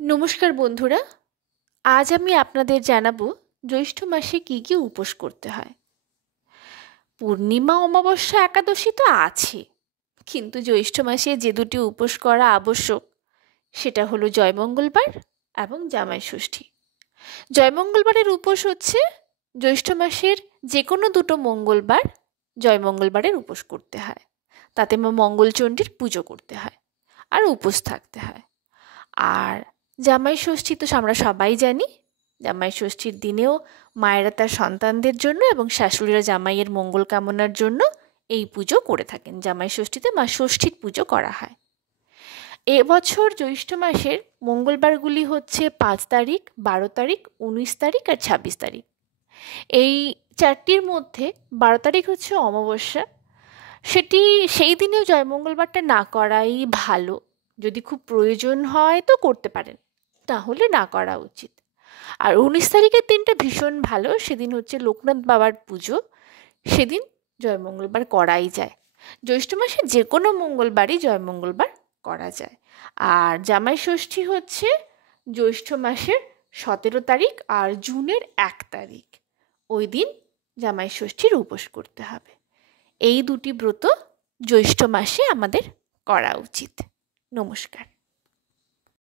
নমস্কার বন্ধুরা, আজ আমি আপনাদের জানাবো জ্যৈষ্ঠ মাসে কী কী উপোস করতে হয়। পূর্ণিমা, অমাবস্যা, একাদশী তো আছে, কিন্তু জ্যৈষ্ঠ মাসে যে দুটি উপোস করা আবশ্যক সেটা হলো জয়মঙ্গলবার এবং জামাই ষষ্ঠী। জয়মঙ্গলবারের উপোস হচ্ছে জ্যৈষ্ঠ মাসের যে কোনো দুটো মঙ্গলবার জয়মঙ্গলবারের উপোস করতে হয়, তাতে মা মঙ্গলচণ্ডীর পুজো করতে হয় আর উপোস থাকতে হয়। আর জামাই ষষ্ঠী তো আমরা সবাই জানি, জামাই ষষ্ঠীর দিনেও মায়েরা তার সন্তানদের জন্য এবং শাশুড়িরা জামাইয়ের মঙ্গল কামনার জন্য এই পুজো করে থাকেন। জামাই ষষ্ঠীতে মা ষষ্ঠীর পুজো করা হয়। এবছর জ্যৈষ্ঠ মাসের মঙ্গলবারগুলি হচ্ছে 5 তারিখ, 12 তারিখ, 19 তারিখ আর 26 তারিখ। এই চারটির মধ্যে 12 তারিখ হচ্ছে অমাবস্যা। সেই দিনেও জয়মঙ্গলবারটা না করাই ভালো। যদি খুব প্রয়োজন হয় তো করতে পারেন, তাহলে না করা উচিত। আর 19 তারিখের দিনটা ভীষণ ভালো, সেদিন হচ্ছে লোকনাথ বাবার পুজো, সেদিন জয়মঙ্গলবার করাই যায়। জ্যৈষ্ঠ মাসে যে কোনো মঙ্গলবারই জয়মঙ্গলবার করা যায়। আর জামাই ষষ্ঠী হচ্ছে জ্যৈষ্ঠ মাসের 17 তারিখ আর জুনের 1 তারিখ, ওই দিন জামাই ষষ্ঠীর উপোস করতে হবে। এই দুটি ব্রত জ্যৈষ্ঠ মাসে আমাদের করা উচিত। নমস্কার।